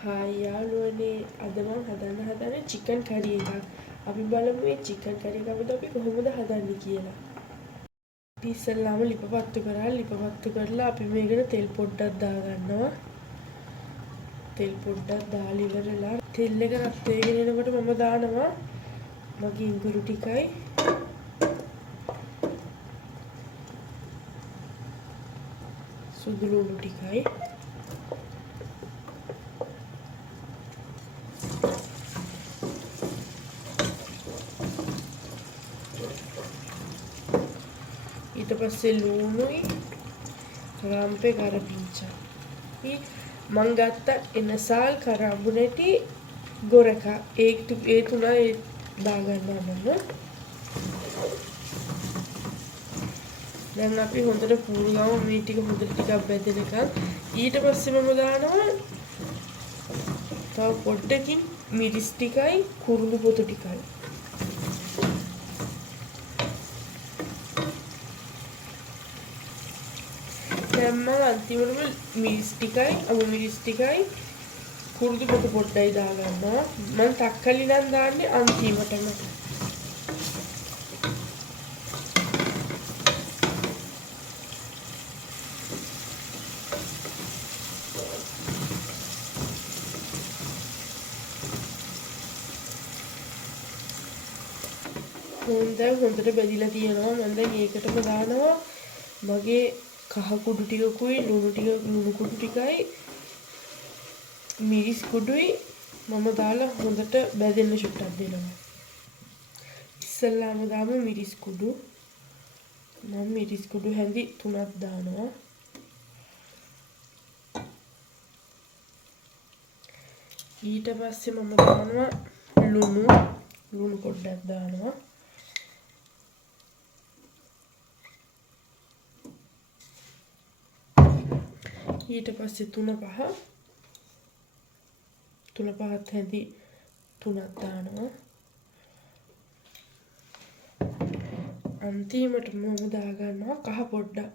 Hi යාළුවනේ අද මම හදන්න හදන්නේ චිකන් කරි එකක්. අපි බලමු මේ චිකන් කරි එක අපි කොහොමද හදන්නේ කියලා. අපි ඉස්සෙල්ලාම ලිපපත්තු කරලා අපි මේකට තෙල් පොඩ්ඩක් දාගන්නවා. තෙල් පොඩ්ඩක් දාලා ඉවරලා තෙල් එක රත් වෙගෙන එනකොට මම දානවා මගේ ඉඟුරු ටිකයි සුදු ලුණු ටිකයි ඊට පස්සේ ලුණුයි රම්පේ කරපිංචා මං ගත්ත එනසාල් කරාඹු නැටි ගොරක ඒ තුන දාගන්නවා මම දැන් අපි හොඳට පුරුගාම මේ ටික හොඳට ටිකක් බැදෙනකන් ඊට පස්සේ මම දානවා තව පොඩ්ඩකින් මිරිස් ටිකයි කුරුළු පොතු ටිකයි දැන් මම අන්තිමටම මිරිස් ටිකයි කුරුළු පොතු පොඩ්ඩයි දාගන්නවා මම තක්කලි නම් දාන්නේ අන්තිමටම දැන් හොඳට බැදිලා තියෙනවා මම දැන් ඒකටම දානවා මගේ කහ කුඩු ටිකකුයි ලුණු කුඩු ටිකයි මිරිස් කුඩුයි මම දාලා හොඳට බැදෙන්න ෂුට්ටක් දෙනවා ඉස්සෙල්ලාම දාමු මිරිස් කුඩු මම මිරිස් කුඩු හැඳි 3ක් දානවා ඊට පස්සේ මම දානවා ලුණු පොඩ්ඩක් දානවා ඊට පස්සේ තුන පහත් හැඳි 3ක් දානවා අන්තිමට මම දාගන්නවා කහ පොඩ්ඩක්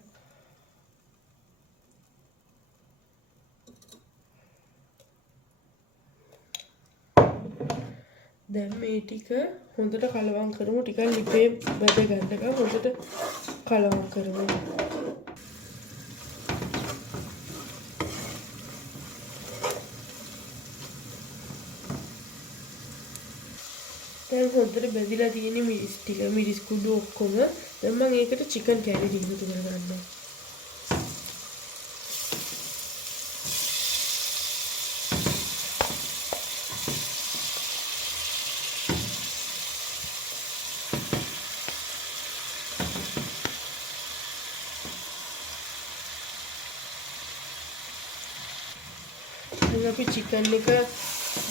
දැන් මේ ටික හොඳට කලවම් කරමු ටිකක් ලිපේ බැද ගන්නකම් හොඳට කලවම් කරමු දැන් හොඳට බැදිලා තියෙන මිරිස් කුඩු ඔක්කොම දැන් මම ඒකට චිකන් කැරි එකතු කරගන්නවා දැන් අපි චිකන් එක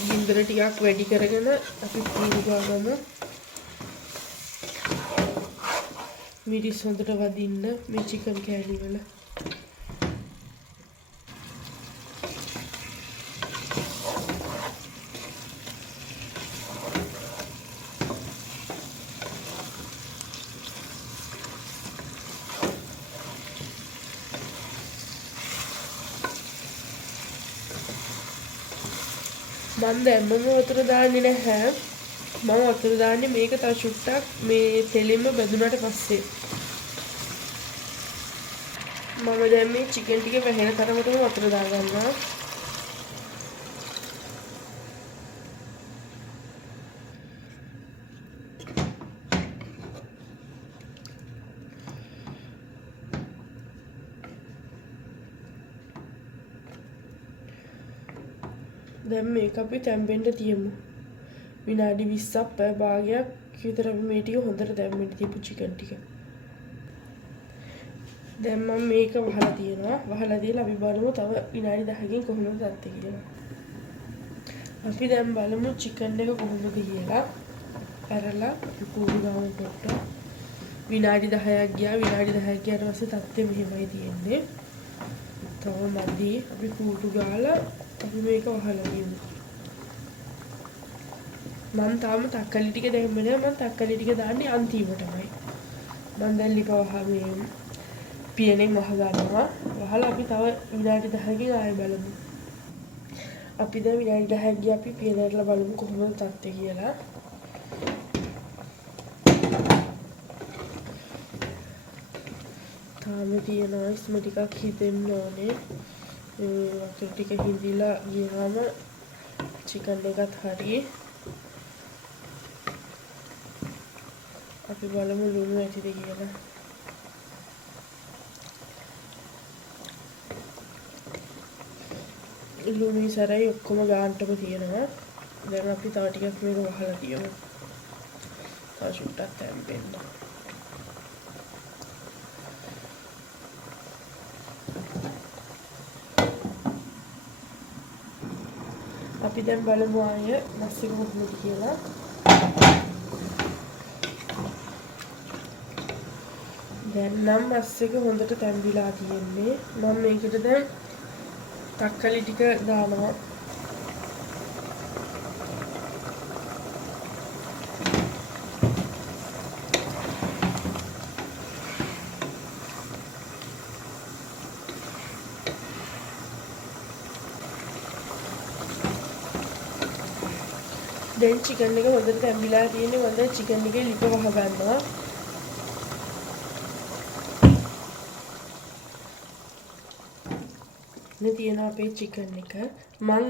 ගින්දර ටිකක් වැඩි කරගෙන අපි පුරු ගාගමු මිරිස් හොඳට වදින්න මේ චිකන් කෑලි වල මම දැම්මම වතුර දාන්නේ නැහැ මම වතුර දාන්නේ මේක තව චුට්ටක් මේ තෙලින්ම බැදුනට පස්සේ මම දැන් මේ චිකන් ටික වැහෙන තරමටම වතුර දාගන්නවා දැන් මේක අපි තැම්බෙන්න තියමු විනාඩි 20ක් පැය භාගයක් විතර අපි මේ ටික හොඳට තැම්බෙන්න තියපු චිකන් ටික දැන් මම මේක වහලා තියනවා වහලා දීලා අපි බලමු තව විනාඩි 10කින් කොහොමද තත්ත්වය කියලා අපි දැන් බලමු චිකන් එක කොහොමද කියලා අරලා අපි පුරු ගාමු පොට්ට විනාඩි 10ක් ගියා විනාඩි 10ක් ගියාට පස්සේ තත්ත්වය මෙහෙමයි තියෙන්නේ තව මදි අපි පුරු ගාලා අපි මේක වහලා ගියමු මම තාම තක්කලි ටික දැම්මේ නැහැ මම තක්කලි ටික දාන්නේ අන්තිමටමයි මම දැන් ලිප වහගෙන පියනෙන් වහ ගන්නවා වහලා අපි තව විනාඩි 10කින් ආයෙ බලමු අපි දැන් විනාඩි 10ක් ගියා අපි පියනරලා බලමු කොහොමද තත්ත්වය කියලා. තාම තියෙනවා ඉස්ම ටිකක් හිතෙන්න ඕනේ. වතුර ටික හිඳිලා ගියාම චිකන් එකත් හරි. අපි බලමු ලුණු ඇතිද කියලා. ලුණු ඉසරයි ඔක්කොම ගානටම තියෙනවා. දැන් අපි තව ටිකක් මේක වහලා තියමු. තව චුට්ටක් තැම්බෙන්න. අපි දැන් බලමු ආය මස් එක කොහොමද කියලා. දැන් නම් මස් එක හොඳට තැම්බිලා තියෙන්නේ. මම මේකට දැන් තක්කලි ටික දානවා. දැන් චිකන් එක හොඳට තැම්බිලා තියෙන්නේ. මම දැන් චිකන් එකේ ලිප වහ ගන්නවා. මේ තියෙන අපේ චිකන් එක මං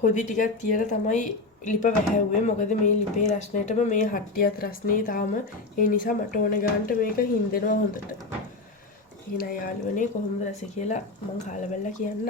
හොදි ටිකක් තියලා තමයි ලිප වැහැව්වේ. මොකද මේ ලිපේ රස්නයටම මේ හට්ටියත් රස්නේ තාම. ඒ නිසා මට ඕන ගානට මේක හින්දෙනවා හොඳට. එහෙනම් යාළුවනේ කොහොමද රස කියලා මං කාලා බලලා කියන්න.